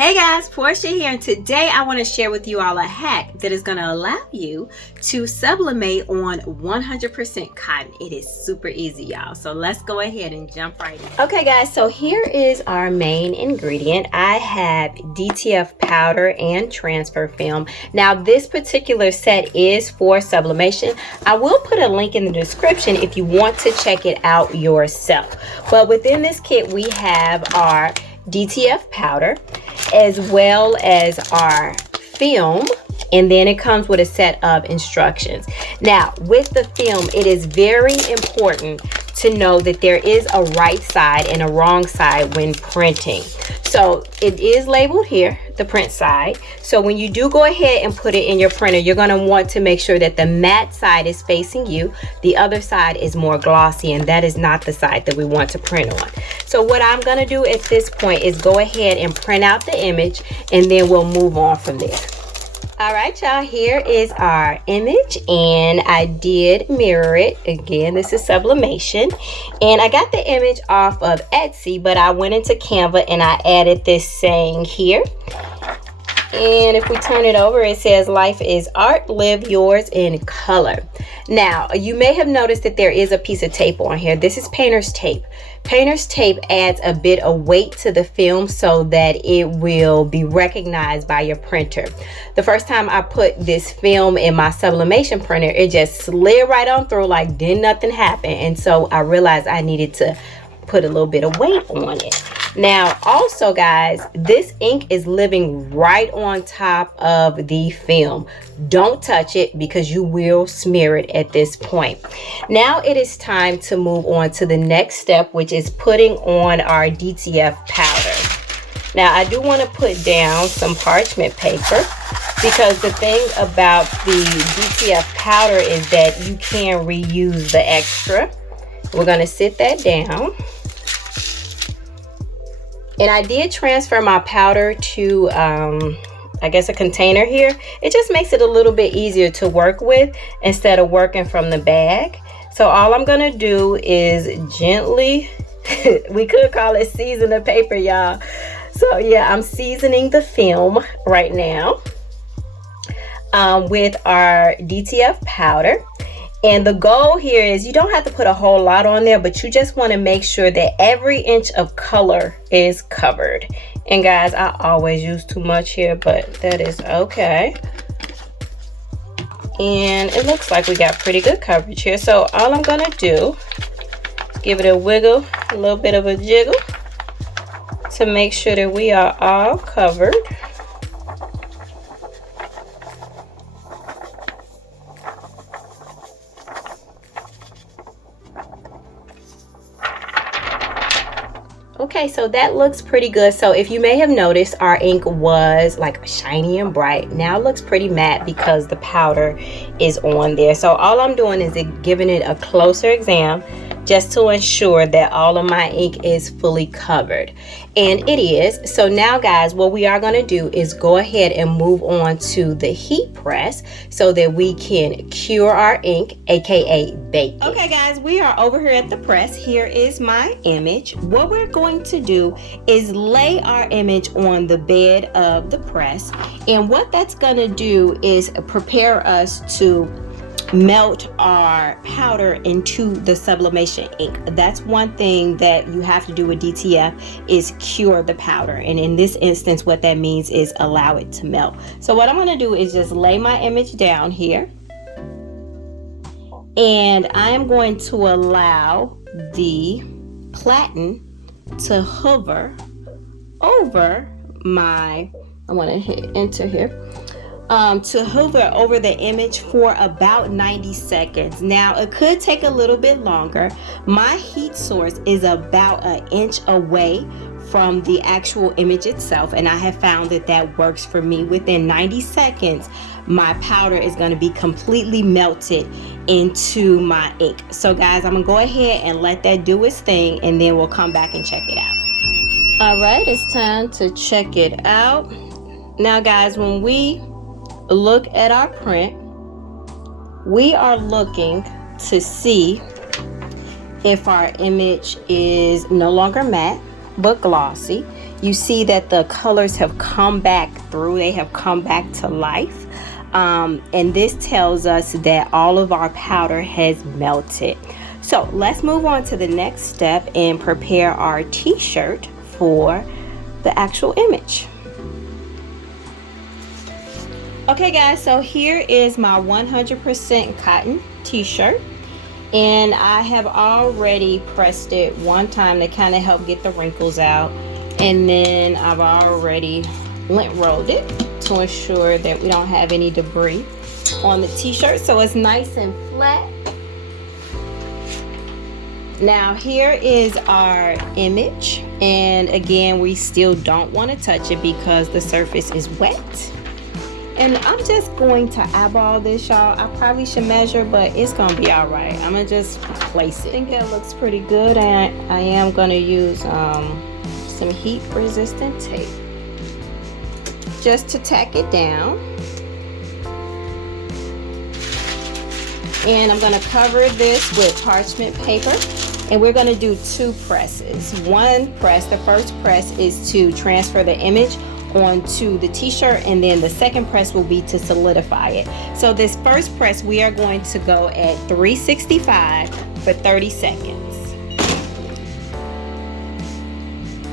Hey guys, Portia here, and today I want to share with you all a hack that is going to allow you to sublimate on 100% cotton. It is super easy, y'all. So let's go ahead and jump right in. Okay guys, so here is our main ingredient. I have DTF powder and transfer film. Now this particular set is for sublimation. I will put a link in the description if you want to check it out yourself. But within this kit we have our DTF powder as well as our film, and then it comes with a set of instructions. Now with the film, it is very important to know that there is a right side and a wrong side when printing. So it is labeled here, the print side. So when you do go ahead and put it in your printer, you're going to want to make sure that the matte side is facing you. The other side is more glossy, and that is not the side that we want to print on. So what I'm going to do at this point is go ahead and print out the image, and then we'll move on from there. All right, y'all, here is our image, and I did mirror it. Again, this is Sublimation, and I got the image off of Etsy, but I went into Canva and I added this saying here. And if we turn it over, it says, "Life is art, live yours in color." Now, you may have noticed that there is a piece of tape on here. This is painter's tape. Painter's tape adds a bit of weight to the film so that it will be recognized by your printer. The first time I put this film in my sublimation printer, it just slid right on through like did nothing happen. And so I realized I needed to put a little bit of weight on it. Now also guys, this ink is living right on top of the film. Don't touch it because you will smear it at this point. Now it is time to move on to the next step, which is putting on our DTF powder. Now I do want to put down some parchment paper because the thing about the DTF powder is that you can reuse the extra. We're going to sit that down. And I did transfer my powder to, I guess, a container here. It just makes it a little bit easier to work with instead of working from the bag. So all I'm going to do is gently, we could call it season the paper, y'all. So yeah, I'm seasoning the film right now with our DTF powder. And the goal here is you don't have to put a whole lot on there, but you just want to make sure that every inch of color is covered. And guys, I always use too much here, but that is okay. And it looks like we got pretty good coverage here. So all I'm going to do is give it a wiggle, a little bit of a jiggle to make sure that we are all covered. Okay, so that looks pretty good. So if you may have noticed, our ink was like shiny and bright. Now it looks pretty matte because the powder is on there. So all I'm doing is giving it a closer exam just to ensure that all of my ink is fully covered. And it is. So now guys, what we are going to do is go ahead and move on to the heat press so that we can cure our ink, aka bake it. Okay guys, we are over here at the press. Here is my image. What we're going to do is lay our image on the bed of the press, and what that's going to do is prepare us to melt our powder into the sublimation ink. That's one thing that you have to do with DTF is cure the powder, and in this instance what that means is allow it to melt. So what I'm going to do is just lay my image down here, and I am going to allow the platen to hover over my, I want to hit enter here, to hover over the image for about 90 seconds. Now it could take a little bit longer. My heat source is about an inch away from the actual image itself, and I have found that that works for me. Within 90 seconds my powder is going to be completely melted into my ink. So guys, I'm gonna go ahead and let that do its thing, and then we'll come back and check it out. All right, it's time to check it out. Now guys, when we look at our print, we are looking to see if our image is no longer matte but glossy. you see that the colors have come back through, they have come back to life. And this tells us that all of our powder has melted. So let's move on to the next step and prepare our t-shirt for the actual image. Okay guys, so here is my 100% cotton t-shirt, and I have already pressed it one time to kind of help get the wrinkles out, and then I've already lint rolled it to ensure that we don't have any debris on the t-shirt, so it's nice and flat. Now here is our image, and again we still don't want to touch it because the surface is wet. And I'm just going to eyeball this, y'all. I probably should measure, but it's gonna be all right. I'm gonna just place it. I think that looks pretty good, and I am gonna use some heat resistant tape just to tack it down. And I'm gonna cover this with parchment paper, and we're gonna do 2 presses. One press, the first press is to transfer the image onto the t-shirt, and then the second press will be to solidify it. So this first press, we are going to go at 365 for 30 seconds.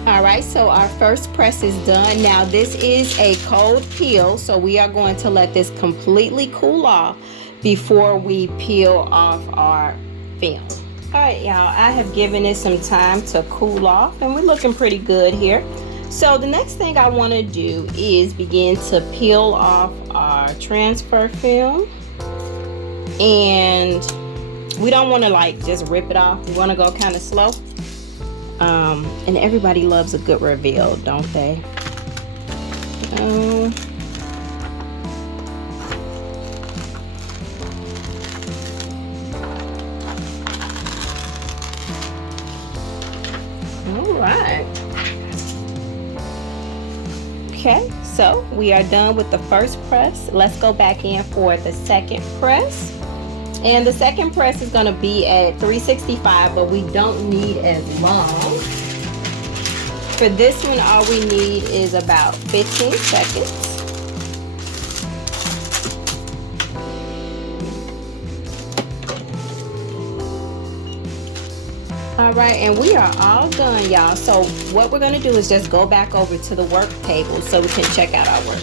All right, so our first press is done. Now this is a cold peel, so we are going to let this completely cool off before we peel off our film. All right, y'all, I have given it some time to cool off, and we're looking pretty good here. So the next thing I want to do is begin to peel off our transfer film, and we don't want to like just rip it off. We want to go kind of slow, and everybody loves a good reveal, don't they? All right. Okay, so we are done with the first press. Let's go back in for the second press. And the second press is going to be at 365, but we don't need as long. For this one, all we need is about 15 seconds. All right, and we are all done, y'all. So what we're gonna do is just go back over to the work table so we can check out our work.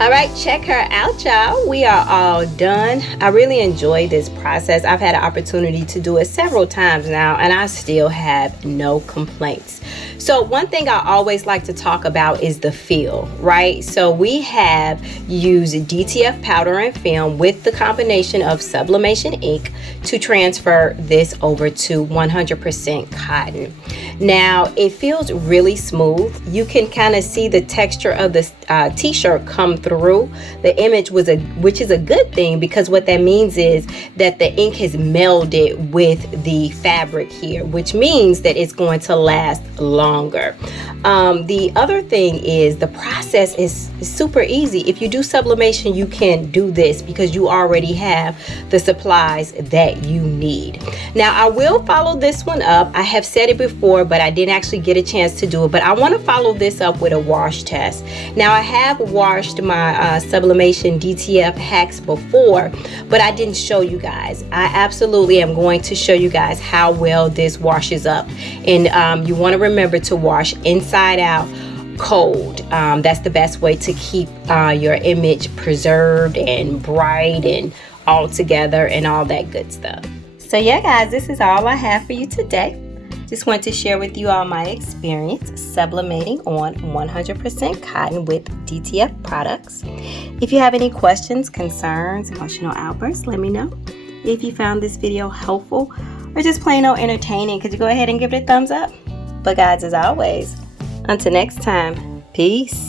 All right, check her out, y'all. We are all done. I really enjoy this process. I've had an opportunity to do it several times now, and I still have no complaints. So one thing I always like to talk about is the feel, right? So we have used DTF powder and film with the combination of sublimation ink to transfer this over to 100% cotton. Now it feels really smooth. You can kind of see the texture of the t-shirt come through the image, which is a good thing, because what that means is that the ink has melded with the fabric here, which means that it's going to last longer. The other thing is the process is super easy. If you do sublimation, you can do this because you already have the supplies that you need. Now I will follow this one up. I have said it before, but I didn't actually get a chance to do it, but I want to follow this up with a wash test. Now I have washed my sublimation DTF hacks before, but I didn't show you guys. I absolutely am going to show you guys how well this washes up, and you want to remember to wash inside out cold. That's the best way to keep your image preserved and bright and all together and all that good stuff. So yeah guys, this is all I have for you today. Just want to share with you all my experience sublimating on 100% cotton with DTF products. If you have any questions, concerns, emotional outbursts, let me know. If you found this video helpful or just plain old entertaining, could you go ahead and give it a thumbs up? But guys, as always, until next time, peace.